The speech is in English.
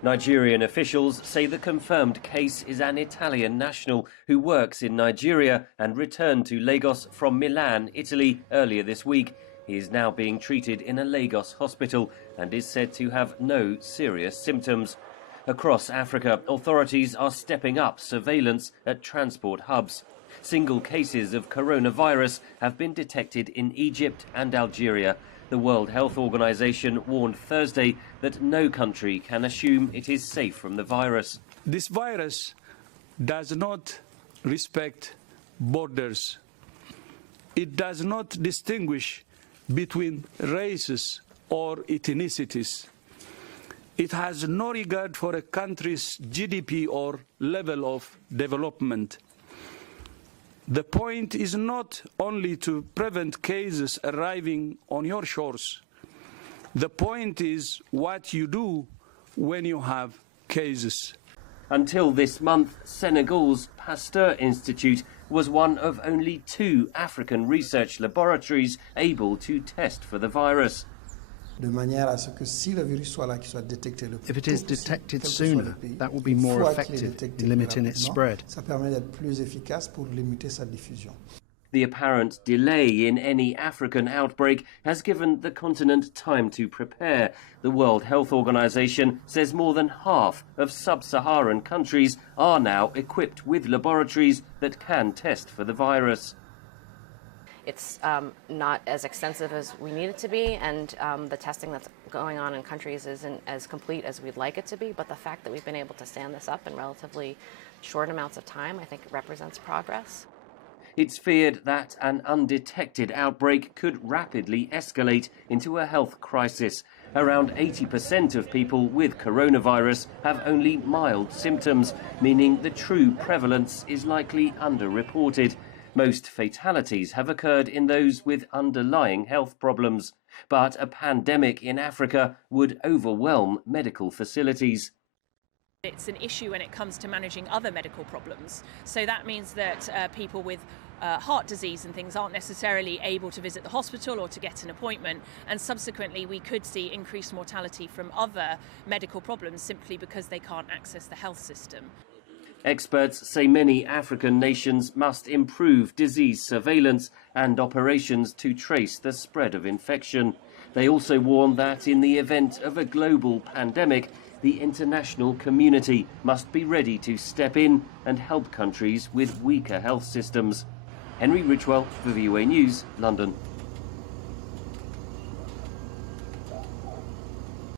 Nigerian officials say the confirmed case is an Italian national who works in Nigeria and returned to Lagos from Milan, Italy, earlier this week. He is now being treated in a Lagos hospital and is said to have no serious symptoms. Across Africa, authorities are stepping up surveillance at transport hubs. Single cases of coronavirus have been detected in Egypt and Algeria. The World Health Organization warned Thursday that no country can assume it is safe from the virus. This virus does not respect borders. It does not distinguish between races or ethnicities. It has no regard for a country's GDP or level of development. The point is not only to prevent cases arriving on your shores. The point is what you do when you have cases. Until this month, Senegal's Pasteur Institute was one of only 2 African research laboratories able to test for the virus. If it is detected sooner, that will be more effective in limiting its spread. The apparent delay in any African outbreak has given the continent time to prepare. The World Health Organization says more than half of sub-Saharan countries are now equipped with laboratories that can test for the virus. It's not as extensive as we need it to be, and the testing that's going on in countries isn't as complete as we'd like it to be, but the fact that we've been able to stand this up in relatively short amounts of time, I think represents progress. It's feared that an undetected outbreak could rapidly escalate into a health crisis. Around 80% of people with coronavirus have only mild symptoms, meaning the true prevalence is likely underreported. Most fatalities have occurred in those with underlying health problems, but a pandemic in Africa would overwhelm medical facilities. It's an issue when it comes to managing other medical problems. So that means that people with heart disease and things aren't necessarily able to visit the hospital or to get an appointment, and subsequently we could see increased mortality from other medical problems simply because they can't access the health system. Experts say many African nations must improve disease surveillance and operations to trace the spread of infection. They also warn that in the event of a global pandemic, the international community must be ready to step in and help countries with weaker health systems. Henry Ridgwell for VOA News, London.